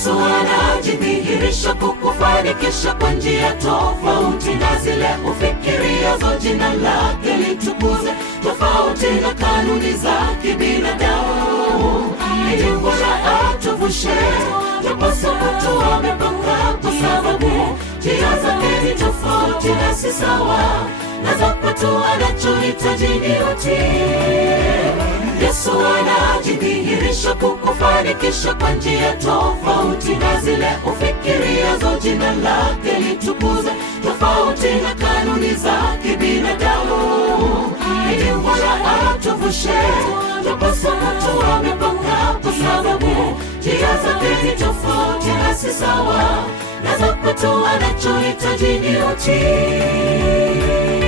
Yesu anajidhihirisha kukufanikisha kwa njia tofauti na zile ufikiriazo. Jina lake litukuze, tofauti na kanuni za kibinadamu. Ni bora atuvushe japokuwa watu wamepanga, kwa sababu njia zake ni tofauti na si sawa na za kwetu. Anachohitaji ni utii. Yesu anajidhihirisha kukufanikisha kwa njia tofauti na zile ufikiriazo. Jina lake litukuze, tofauti na kanuni za kibinadamu. Ni bora atuvushe japokuwa watu wamepanga, kwa sababu njia zake ni tofauti na si sawa na za kwetu. Anachohitaji ni utii.